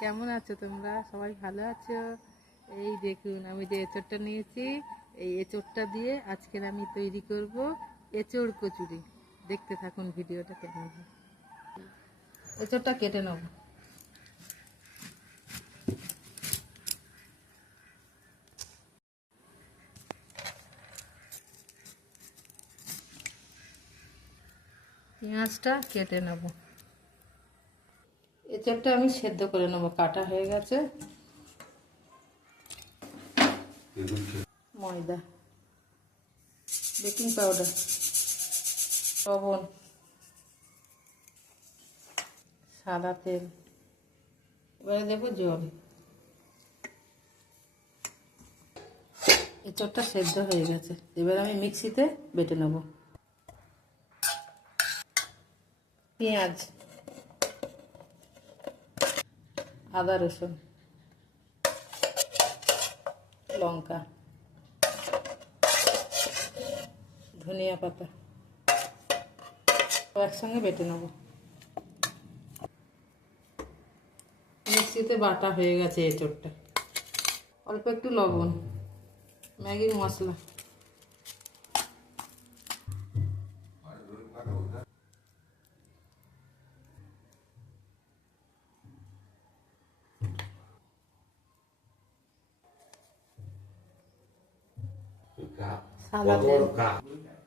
কেমন আছো তোমরা? সবাই ভালো আছো? এই দেখুন, আমি যে এঁচড়টা নিয়েছি, এই এঁচড়টা দিয়ে আজকের আমি তৈরি করব এঁচড় কচুরি। দেখতে থাকুন ভিডিওটা কেমন এঁচড়টা কেটে নেব পেঁয়াজটা কেটে নেব। এঁচড়টা আমি সেদ্ধ করে নেব, কাটা হয়ে গেছে। ময়দা, বেকিং পাউডার, লবণ, সাদা তেল, এবারে দেবো জল। এঁচড়টা সেদ্ধ হয়ে গেছে, এবার আমি মিক্সিতে বেটে নেব। পেঁয়াজ আদা, রসুন, লঙ্কা, ধনিয়া পাতা একসঙ্গে বেটে নেব। মিক্সিতে বাটা হয়ে গেছে এঁচড়টা। অল্প একটু লবণ ম্যাগির মশলা।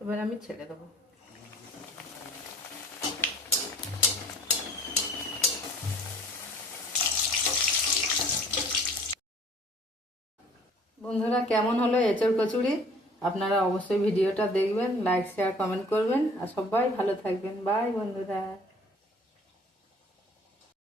এবার আমি ছেড়ে দেবো। বন্ধুরা কেমন হলো এঁচড় কচুরি? আপনারা অবশ্যই ভিডিওটা দেখবেন লাইক শেয়ার কমেন্ট করবেন। আর সবাই ভালো থাকবেন। বাই বন্ধুরা।